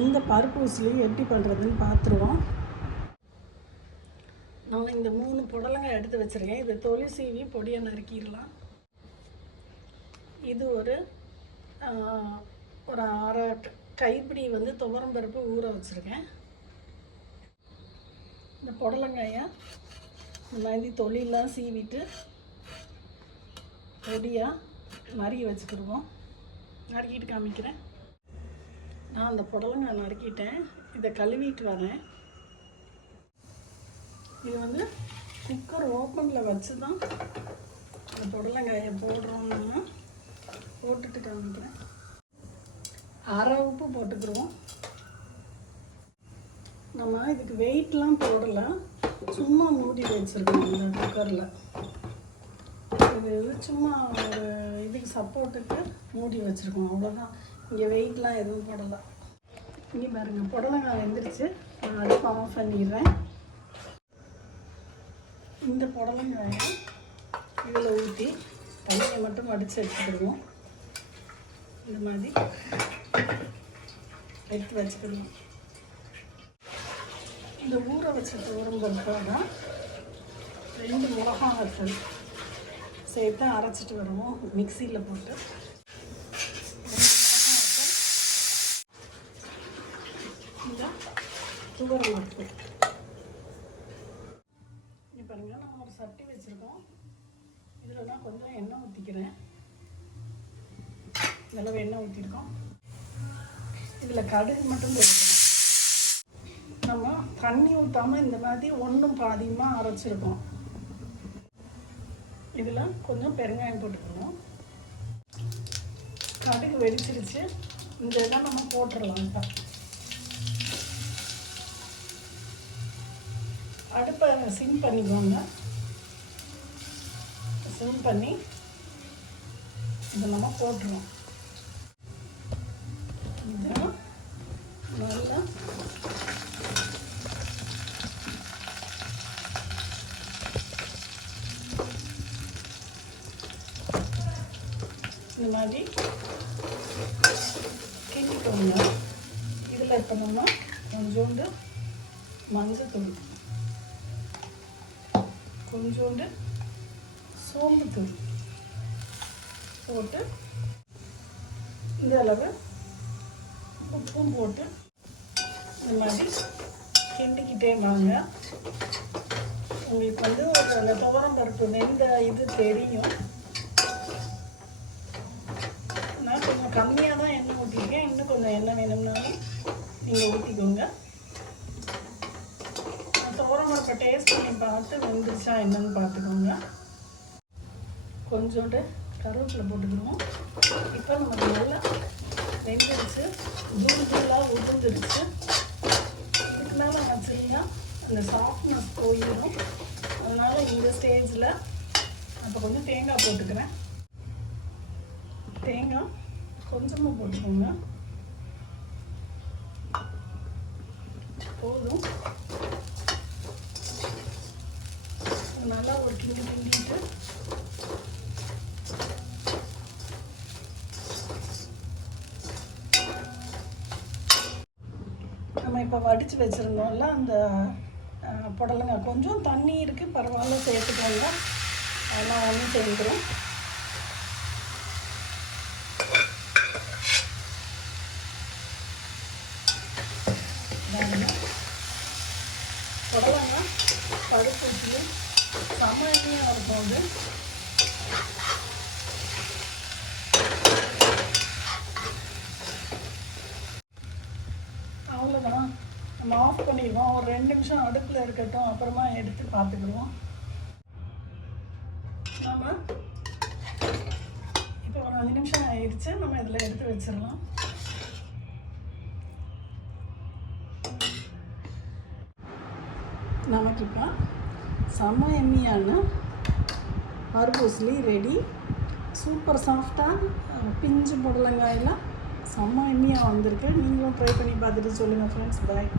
இந்த பருப்பு உசிலி எப்படி பண்ணுறதுன்னு பார்த்துருவோம். நான் இந்த 3 புடலங்காய் எடுத்து வச்சுருக்கேன். இது தொலி சீவி பொடியை நறுக்கிடலாம். இது ஒரு அரை கைப்பிடி துவரம் பருப்பு ஊற வச்சுருக்கேன். இந்த புடலங்காயை இந்த மாதிரி தொலியெல்லாம் சீவிட்டு பொடியாக நறுக்கி வச்சுக்கிடுவோம். நறுக்கிட்டு காமிக்கிறேன். நான் அந்த புடலங்காய் நறுக்கிட்டேன். இதை கழுவிட்டு வரேன். இது குக்கர் ஓப்பனில் வச்சு தான் அந்த புடலங்காயை போடுறோம்னா போட்டுட்டு காமிக்கிறேன். அரை உப்பு போட்டுக்கிடுவோம். நம்ம இதுக்கு வெயிட்லாம் போடலாம், சும்மா மூடி வச்சுருக்கோம் இந்த குக்கரில். இது சும்மா ஒரு இதுக்கு சப்போர்ட்டுக்கு மூடி வச்சுருக்கோம், அவ்வளோதான். இங்கே வெயிட்லாம் எதுவும் போடலை. இனி பாருங்கள், புடலங்காய் வெந்துருச்சு. நான் அடுப்பு ஆஃப் பண்ணிடுறேன். இந்த புடலங்காயை இதில் ஊற்றி தண்ணியை மட்டும் வடித்து எடுத்துக்கிடுவோம். இந்த மாதிரி எடுத்து வச்சுக்கிடுவோம். இந்த ஊற வச்ச துவரம் பருப்போட 2 மிளகாய்த்தூள் சேர்த்து அரைச்சிட்டு வருவோம் மிக்சியில் போட்டு. 2 மிளகாய்த்தூள், இந்த துவரம் பருப்பு. இங்கே பாருங்கள், நம்ம ஒரு சட்டி வச்சுருக்கோம். இதில் நான் கொஞ்சம் எண்ணெய் ஊற்றிக்கிறேன். இதெல்லாம் எண்ணெய் ஊற்றிருக்கோம். இதில் கடுகு மட்டும் போட்டுக்கிறோம். நம்ம தண்ணி ஊற்றாமல் இந்த மாதிரி ஒன்றும் பாதியமாக அரைச்சிருக்கோம். இதில் கொஞ்சம் பெருங்காயம் போட்டுக்கணும். கடுகு வெடிச்சிருச்சு. இந்த இதெல்லாம் நம்ம போட்டுடலாம். இப்போ அடுப்பை சிம் பண்ணிக்கோங்க. சிம் பண்ணி இதை நம்ம போட்டுருவோம். இதெல்லாம் நல்லா இந்த மாதிரி கிண்டிக்கோங்க. இதில் இப்போ நம்ம கொஞ்சோண்டு மஞ்சத்தூள், கொஞ்சோண்டு சோம்புத்தூள் போட்டு இந்த அளவு உப்பும் போட்டு இந்த மாதிரி கிண்டிக்கிட்டே வாங்க. உங்களுக்கு ஒரு அந்த துவரம் பருப்பு வெந்த இது தெரியும். நான் கொஞ்சம் கம்மியாக தான் எண்ணெய் ஊற்றிருக்கேன். இன்னும் கொஞ்சம் எண்ணெய் வேணும்னாலும் நீங்கள் ஊற்றிக்கோங்க. துவரம் பருப்பை டேஸ்ட் பண்ணி பார்த்து வெந்துருச்சா என்னன்னு பார்த்துக்கோங்க. கொஞ்சோண்டு கருவேப்பிலை போட்டுக்கணும். இப்போ நமக்கு நல்லா வெந்துருச்சு, தூளாக உதிர்ந்துருச்சு. இதுக்கு மேலே வச்சுருந்தா அந்த சாஃப்ட்னஸ் போயிடும். அதனால் இந்த ஸ்டேஜில் அப்போ கொஞ்சம் தேங்காய் போட்டுக்கிறேன். தேங்காய் கொஞ்சமாக போட்டுக்கோங்க, போதும். நல்லா ஒரு கிண்டிட்டு நம்ம இப்போ வடித்து வச்சுருந்தோம்ல அந்த புடலங்காய் கொஞ்சம் தண்ணி இருக்குது, பரவாயில்ல, சேர்த்துக்கோங்க. அதெல்லாம் ஒன்றும் சேர்ந்துடும். புடலங்காய் பருப்பு செம்ம எண்ணெயாக இருக்கும். அது அவ்வளோதான். நம்ம ஆஃப் பண்ணிடுவோம். ஒரு 2 நிமிஷம் அடுப்பில் இருக்கட்டும், அப்புறமா எடுத்து பார்த்துக்கிடுவோம். நம்ம இப்போ ஒரு 5 நிமிஷம் ஆயிடுச்சு. நம்ம இதில் எடுத்து வச்சிடலாம். நமக்கு இப்போ செம்ம எம்மியான பருப்பு உசிலி ரெடி. சூப்பர் சாஃப்டாக பிஞ்சு புடலங்காயெல்லாம் செம்ம எம்மியாக வந்திருக்கு. நீங்களும் ட்ரை பண்ணி பார்த்துட்டு சொல்லுங்கள் ஃப்ரெண்ட்ஸ். பாய்.